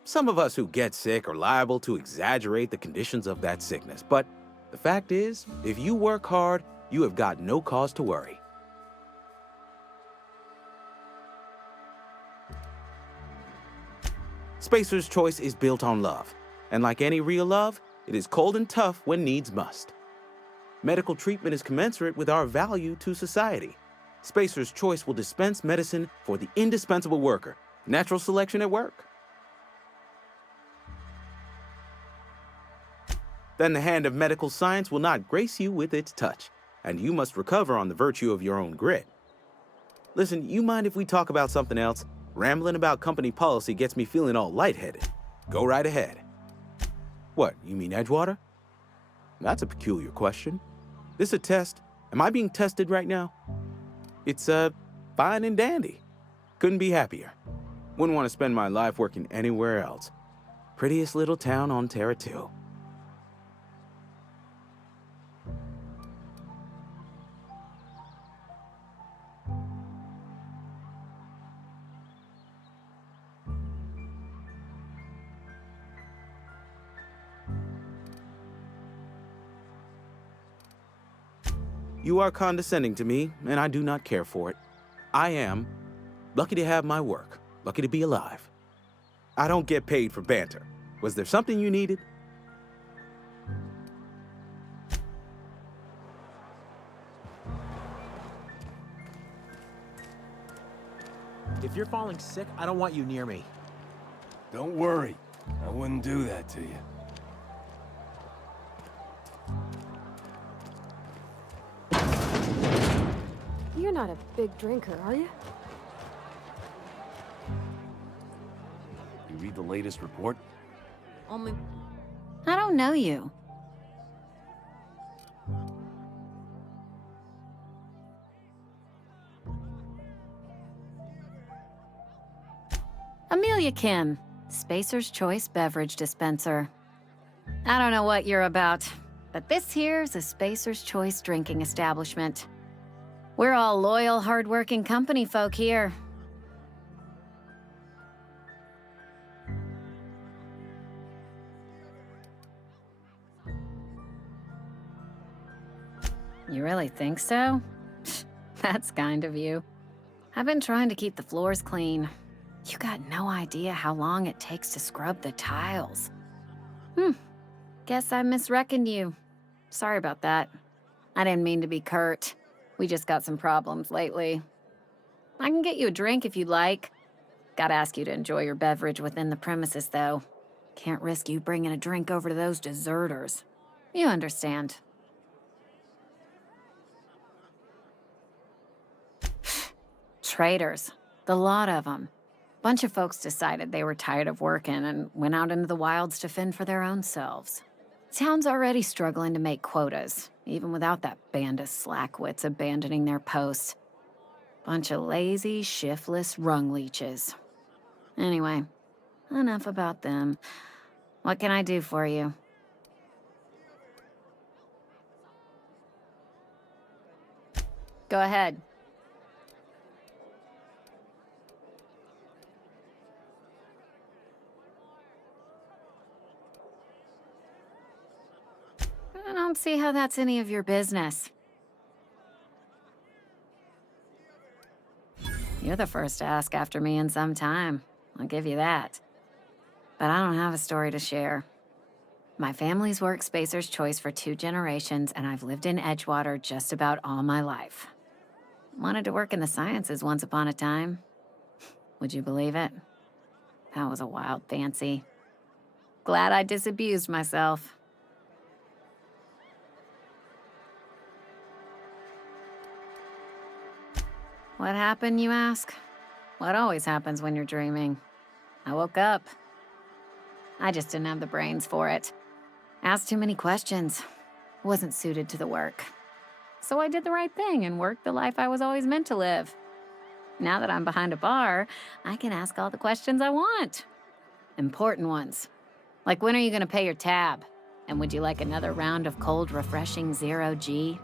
Some of us who get sick are liable to exaggerate the conditions of that sickness, but the fact is, if you work hard, you have got no cause to worry. Spacer's Choice is built on love, and like any real love, it is cold and tough when needs must. Medical treatment is commensurate with our value to society. Spacer's Choice will dispense medicine for the indispensable worker. Natural selection at work. Then the hand of medical science will not grace you with its touch, and you must recover on the virtue of your own grit. Listen, you mind if we talk about something else? Rambling about company policy gets me feeling all lightheaded. Go right ahead. What, you mean Edgewater? That's a peculiar question. This a test? Am I being tested right now? It's, fine and dandy. Couldn't be happier. Wouldn't want to spend my life working anywhere else. Prettiest little town on Terra 2. You are condescending to me, and I do not care for it. I am lucky to have my work, lucky to be alive. I don't get paid for banter. Was there something you needed? If you're falling sick, I don't want you near me. Don't worry. I wouldn't do that to you. You're not a big drinker, are you? You read the latest report? Only... I don't know you. Amelia Kim, Spacer's Choice Beverage Dispenser. I don't know what you're about, but this here's a Spacer's Choice drinking establishment. We're all loyal, hard-working company folk here. You really think so? That's kind of you. I've been trying to keep the floors clean. You got no idea how long it takes to scrub the tiles. Guess I misreckoned you. Sorry about that. I didn't mean to be curt. We just got some problems lately. I can get you a drink if you'd like. Gotta ask you to enjoy your beverage within the premises, though. Can't risk you bringing a drink over to those deserters. You understand. Traitors. The lot of them. Bunch of folks decided they were tired of working and went out into the wilds to fend for their own selves. Town's already struggling to make quotas, even without that band of slackwits abandoning their posts. Bunch of lazy, shiftless rung leeches. Anyway, enough about them. What can I do for you? Go ahead. don't see how that's any of your business. You're the first to ask after me in some time. I'll give you that. But I don't have a story to share. My family's worked Spacer's Choice for 2 generations, and I've lived in Edgewater just about all my life. Wanted to work in the sciences once upon a time. Would you believe it? That was a wild fancy. Glad I disabused myself. What happened, you ask? What always happens when you're dreaming? I woke up. I just didn't have the brains for it. Asked too many questions. Wasn't suited to the work. So I did the right thing and worked the life I was always meant to live. Now that I'm behind a bar, I can ask all the questions I want. Important ones. Like, when are you gonna pay your tab? And would you like another round of cold, refreshing 0G?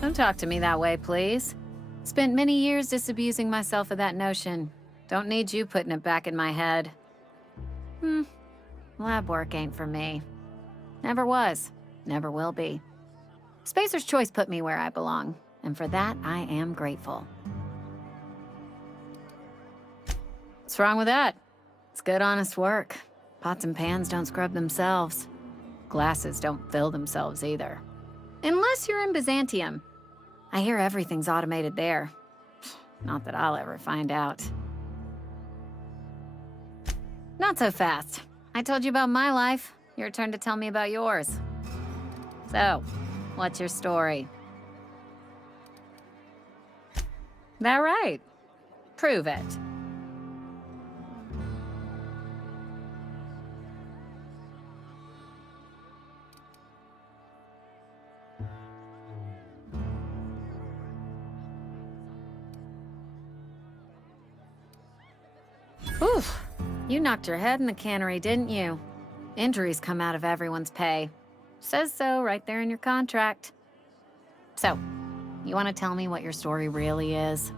Don't talk to me that way, please. Spent many years disabusing myself of that notion. Don't need you putting it back in my head. Lab work ain't for me. Never was, never will be. Spacer's Choice put me where I belong, and for that, I am grateful. What's wrong with that? It's good, honest work. Pots and pans don't scrub themselves. Glasses don't fill themselves either. Unless you're in Byzantium. I hear everything's automated there. Not that I'll ever find out. Not so fast. I told you about my life. Your turn to tell me about yours. So, what's your story? That right? Prove it. Oof. You knocked your head in the cannery, didn't you? Injuries come out of everyone's pay. Says so right there in your contract. So, you want to tell me what your story really is?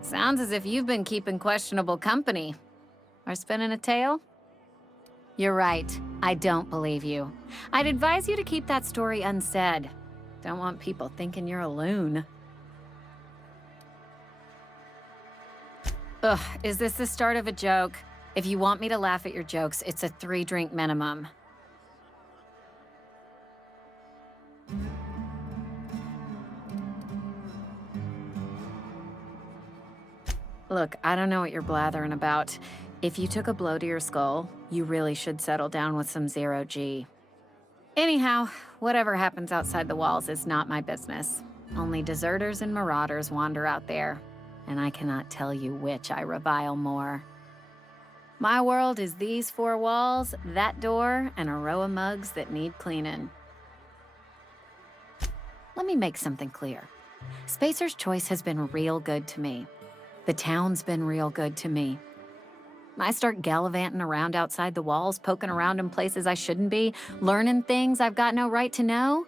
Sounds as if you've been keeping questionable company. Or spinning a tale? You're right. I don't believe you. I'd advise you to keep that story unsaid. Don't want people thinking you're a loon. Ugh, is this the start of a joke? If you want me to laugh at your jokes, it's a 3-drink minimum. Look, I don't know what you're blathering about. If you took a blow to your skull, you really should settle down with some 0G. Anyhow, whatever happens outside the walls is not my business. Only deserters and marauders wander out there, and I cannot tell you which I revile more. My world is these 4 walls, that door, and a row of mugs that need cleaning. Let me make something clear. Spacer's Choice has been real good to me. The town's been real good to me. I start gallivanting around outside the walls, poking around in places I shouldn't be, learning things I've got no right to know.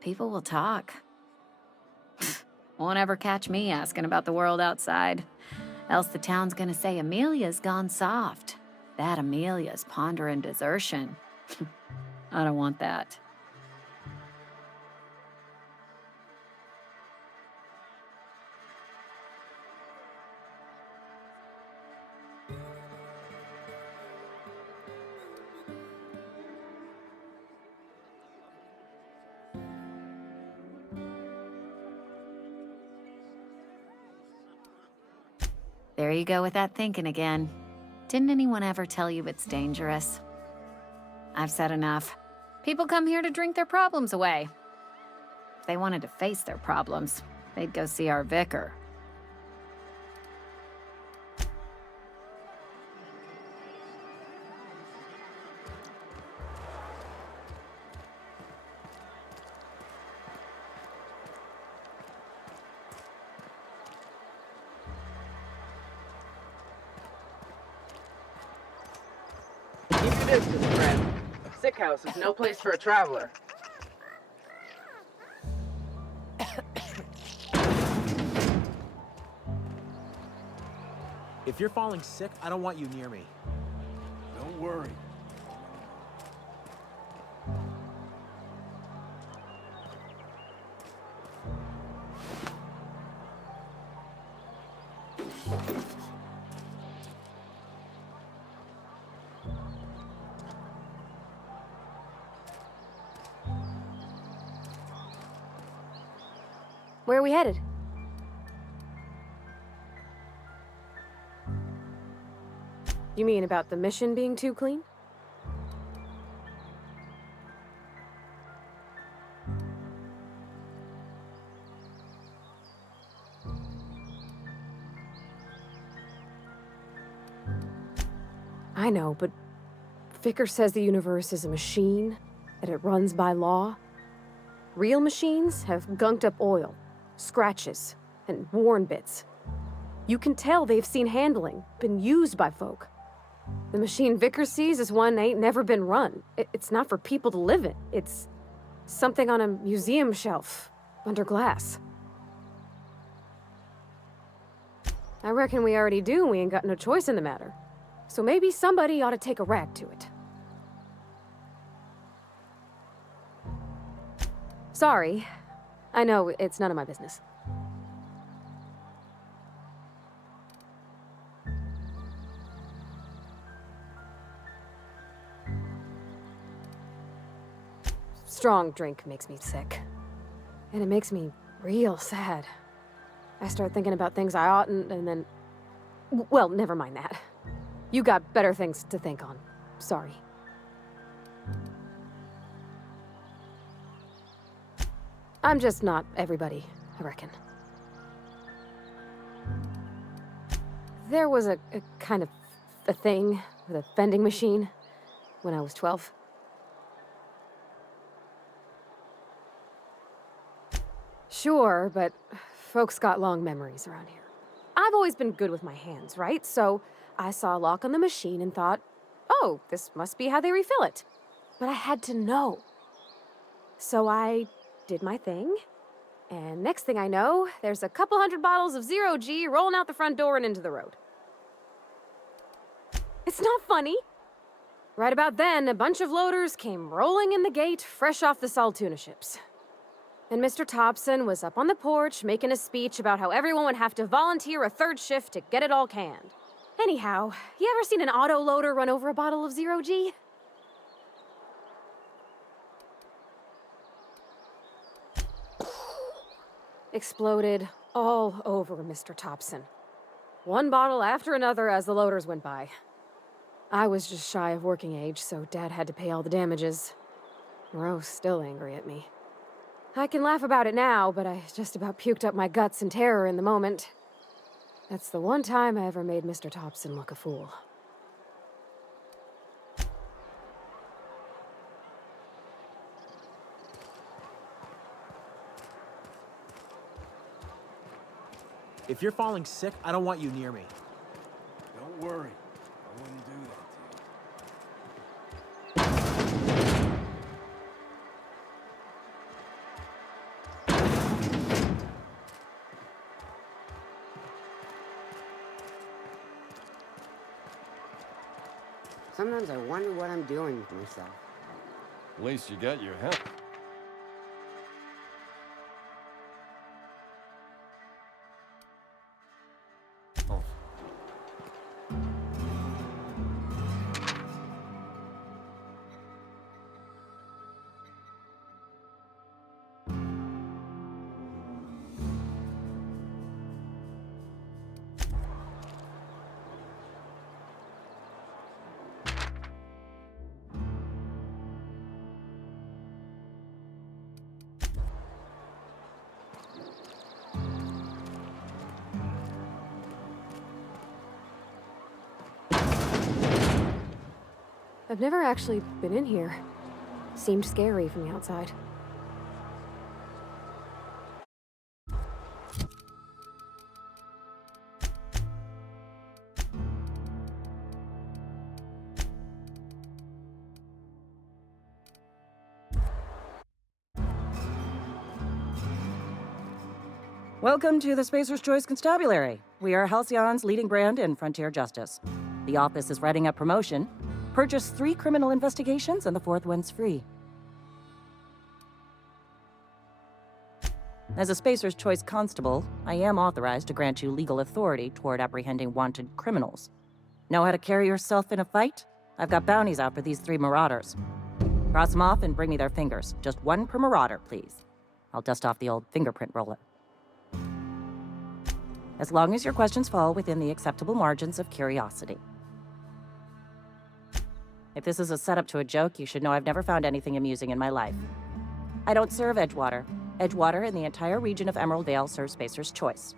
People will talk. Won't ever catch me asking about the world outside. Else the town's gonna say Amelia's gone soft. That Amelia's pondering desertion. I don't want that. There you go with that thinking again. Didn't anyone ever tell you it's dangerous? I've said enough. People come here to drink their problems away. If they wanted to face their problems, they'd go see our vicar. Keep your distance, friend. Sick house is no place for a traveler. If you're falling sick, I don't want you near me. Don't worry. Where are we headed? You mean about the mission being too clean? I know, but Vicker says the universe is a machine, that it runs by law. Real machines have gunked up oil, scratches, and worn bits. You can tell they've seen handling, been used by folk. The machine Vicker sees is one ain't never been run. It's not for people to live in. It's something on a museum shelf, under glass. I reckon we already do, and we ain't got no choice in the matter. So maybe somebody ought to take a rag to it. Sorry. I know, it's none of my business. Strong drink makes me sick. And it makes me real sad. I start thinking about things I oughtn't, and then... Well, never mind that. You got better things to think on. Sorry. I'm just not everybody, I reckon. There was a kind of a thing with a vending machine when I was 12. Sure, but folks got long memories around here. I've always been good with my hands, right? So I saw a lock on the machine and thought, oh, this must be how they refill it. But I had to know. So I did my thing, and next thing I know, there's a couple hundred bottles of 0G rolling out the front door and into the road. It's not funny. Right about then, a bunch of loaders came rolling in the gate, fresh off the Saltuna ships. And Mr. Thompson was up on the porch making a speech about how everyone would have to volunteer a third shift to get it all canned. Anyhow, you ever seen an auto loader run over a bottle of 0G? Exploded all over Mr. Thompson. One bottle after another as the loaders went by. I was just shy of working age, so Dad had to pay all the damages. Rose still angry at me. I can laugh about it now, but I just about puked up my guts in terror in the moment. That's the one time I ever made Mr. Thompson look a fool. If you're falling sick, I don't want you near me. Don't worry. I wouldn't do that to you. Sometimes I wonder what I'm doing with myself. At least you got your help. Oh. I've never actually been in here. Seemed scary from the outside. Welcome to the Spacer's Choice Constabulary. We are Halcyon's leading brand in frontier justice. The office is writing up promotion. Purchase 3 criminal investigations and the 4th one's free. As a Spacer's Choice Constable, I am authorized to grant you legal authority toward apprehending wanted criminals. Know how to carry yourself in a fight? I've got bounties out for these 3 marauders. Cross them off and bring me their fingers. Just 1 per marauder, please. I'll dust off the old fingerprint roller. As long as your questions fall within the acceptable margins of curiosity. If this is a setup to a joke, you should know I've never found anything amusing in my life. I don't serve Edgewater. Edgewater and the entire region of Emerald Vale serve Spacer's Choice.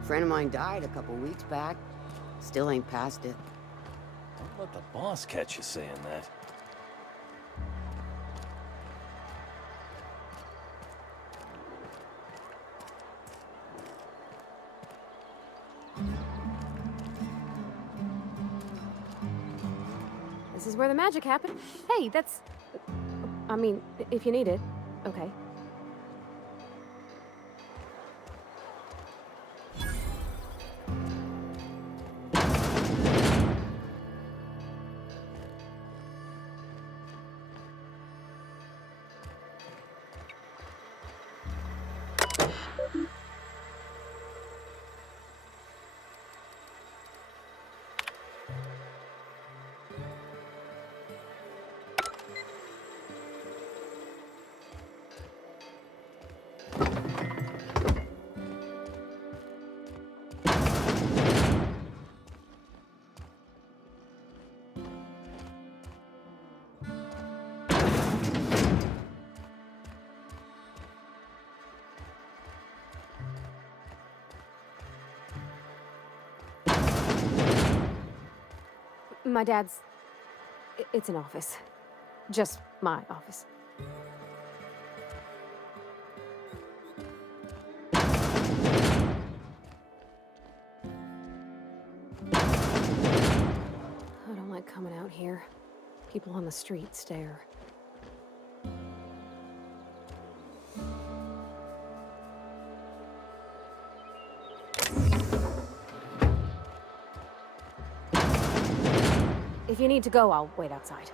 A friend of mine died a couple weeks back. Still ain't past it. Don't let the boss catch you saying that. This is where the magic happened. Hey, that's... I mean, if you need it. Okay. My dad's... It's an office. Just my office. I don't like coming out here. People on the street stare. If you need to go, I'll wait outside.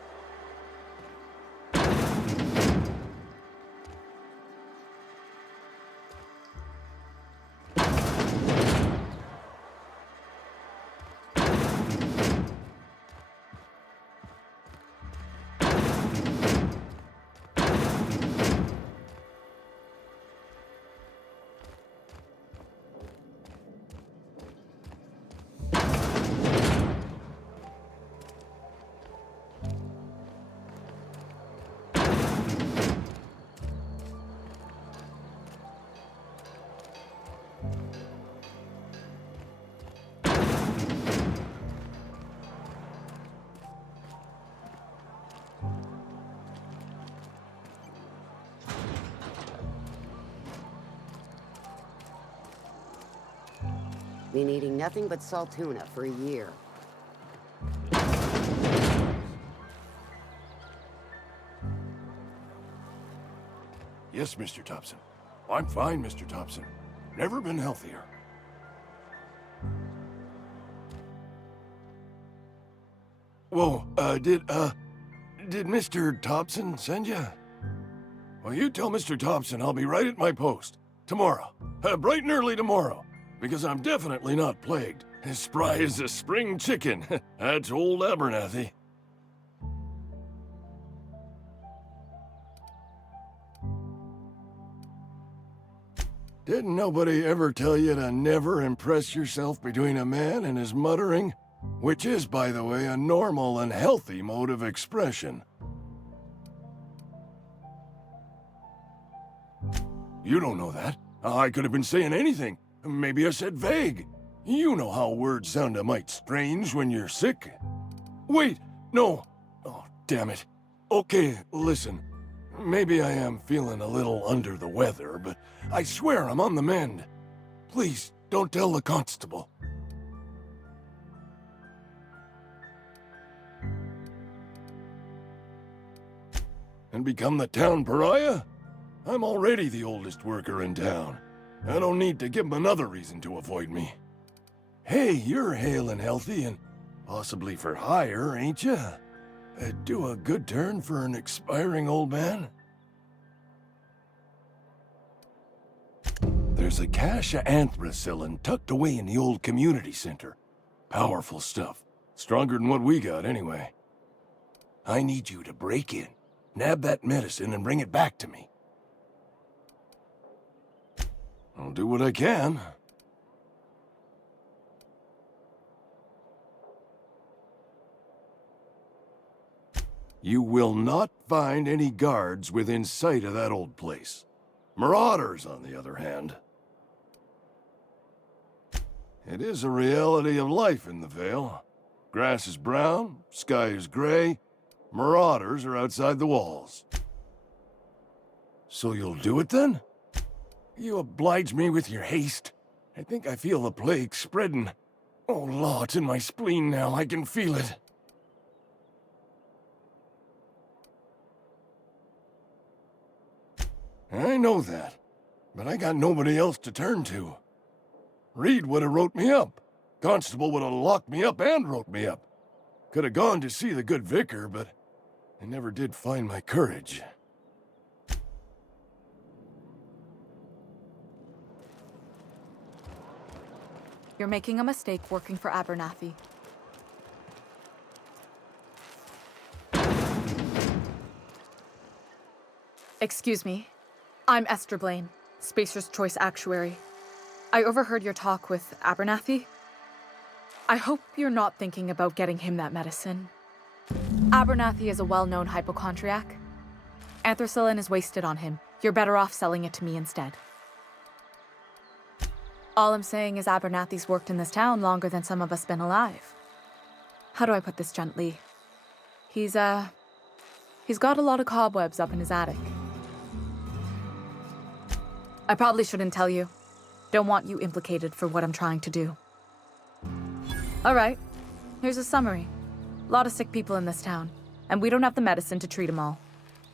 Been eating nothing but salt tuna for a year. Yes, Mr. Thompson. I'm fine, Mr. Thompson. Never been healthier. Whoa, did Mr. Thompson send you? Well, you tell Mr. Thompson I'll be right at my post. Tomorrow. Bright and early tomorrow. Because I'm definitely not plagued. As spry as a spring chicken. That's old Abernathy. Didn't nobody ever tell you to never impress yourself between a man and his muttering? Which is, by the way, a normal and healthy mode of expression. You don't know that. I could have been saying anything. Maybe I said vague. You know how words sound a mite strange when you're sick. Wait, no. Oh, damn it. Okay, listen. Maybe I am feeling a little under the weather, but I swear I'm on the mend. Please, don't tell the constable. And become the town pariah? I'm already the oldest worker in town. I don't need to give them another reason to avoid me. Hey, you're hale and healthy and possibly for hire, ain't you? Do a good turn for an expiring old man? There's a cache of anthracillin tucked away in the old community center. Powerful stuff. Stronger than what we got, anyway. I need you to break in, nab that medicine, and bring it back to me. I'll do what I can. You will not find any guards within sight of that old place. Marauders, on the other hand. It is a reality of life in the Vale. Grass is brown, sky is gray, marauders are outside the walls. So you'll do it then? You oblige me with your haste. I think I feel the plague spreading. Oh, law, it's in my spleen now. I can feel it. I know that, but I got nobody else to turn to. Reed would have wrote me up. Constable would have locked me up and wrote me up. Could have gone to see the good vicar, but I never did find my courage. You're making a mistake working for Abernathy. Excuse me. I'm Esther Blaine, Spacer's Choice Actuary. I overheard your talk with Abernathy. I hope you're not thinking about getting him that medicine. Abernathy is a well-known hypochondriac. Anthracillin is wasted on him. You're better off selling it to me instead. All I'm saying is Abernathy's worked in this town longer than some of us been alive. How do I put this gently? He's got a lot of cobwebs up in his attic. I probably shouldn't tell you. Don't want you implicated for what I'm trying to do. All right, here's a summary. A lot of sick people in this town, and we don't have the medicine to treat them all.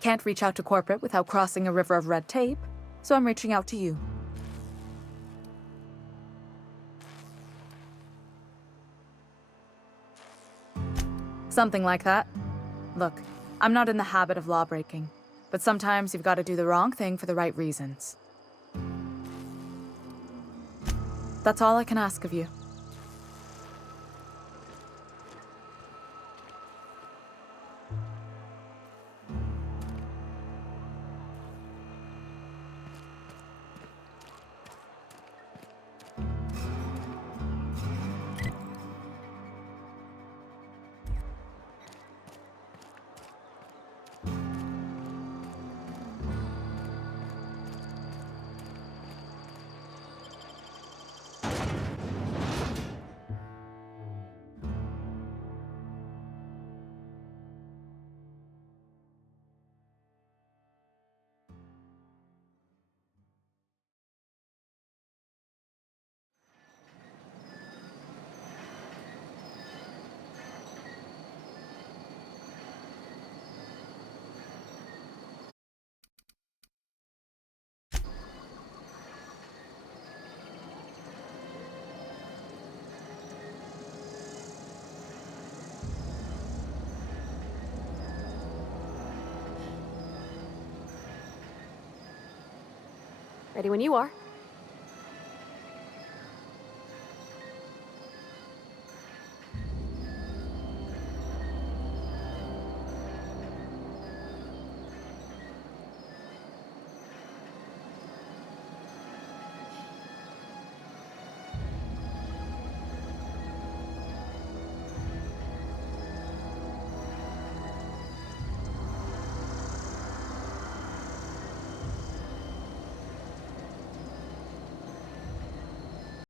Can't reach out to corporate without crossing a river of red tape, so I'm reaching out to you. Something like that. Look, I'm not in the habit of law-breaking, but sometimes you've got to do the wrong thing for the right reasons. That's all I can ask of you. Ready when you are.